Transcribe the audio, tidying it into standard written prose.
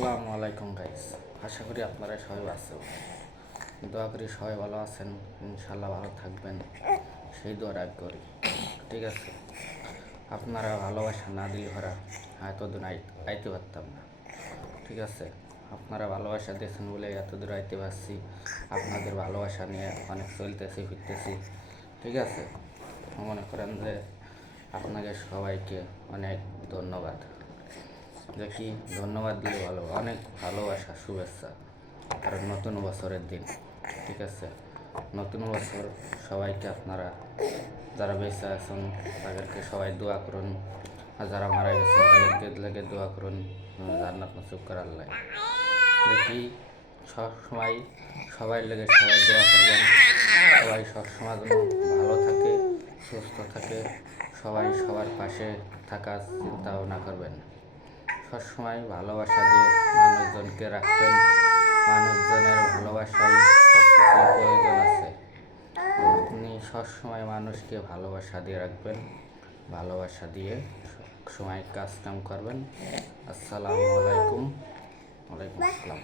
আসসালামু আলাইকুম গাইস, আশা করি আপনারা সবাই আছেন। দোয়া করি সবাই ভালো আছেন, ইনশাল্লাহ ভালো থাকবেন, সেই দোয়া রাখ করি। ঠিক আছে, আপনারা ভালোবাসা না দিলে ভরা এতদিন আইতে পারতাম না। ঠিক আছে, আপনারা ভালোবাসা দিয়েছেন বলে এতদূর আইতে পারছি। আপনাদের ভালোবাসা নিয়ে অনেক চলতেছি ফিরতেছি। ঠিক আছে, মনে করেন যে আপনাকে সবাইকে অনেক ধন্যবাদ। দেখি ধন্যবাদ দিলে ভালো, অনেক ভালোবাসা শুভেচ্ছা, কারণ নতুন বছরের দিন। ঠিক আছে, নতুন বছর সবাইকে আপনারা যারা বেঁচে আছেন তাদেরকে সবাই দোয়া করুন, আর যারা মারা গেছেন তাদেরকে লেগে দোয়া করুন জান্নাত নসিব করার লাগে। দেখি সবসময় সবাই লেগে সবাই দোয়া করবেন, সবাই সবসময় যেন ভালো থাকে, সুস্থ থাকে, সবাই সবার পাশে থাকার চিন্তা ভাবনা করবেন। সবসময় ভালোবাসা দিয়ে মানুষজনকে রাখবেন, মানুষজনের ভালোবাসাই সবকিছুর প্রয়োজন আছে। আপনি সবসময় মানুষকে ভালোবাসা দিয়ে রাখবেন, ভালোবাসা দিয়ে সবসময় কাজ কাম করবেন। আসসালামু আলাইকুম। ওয়ালাইকুম আসসালাম।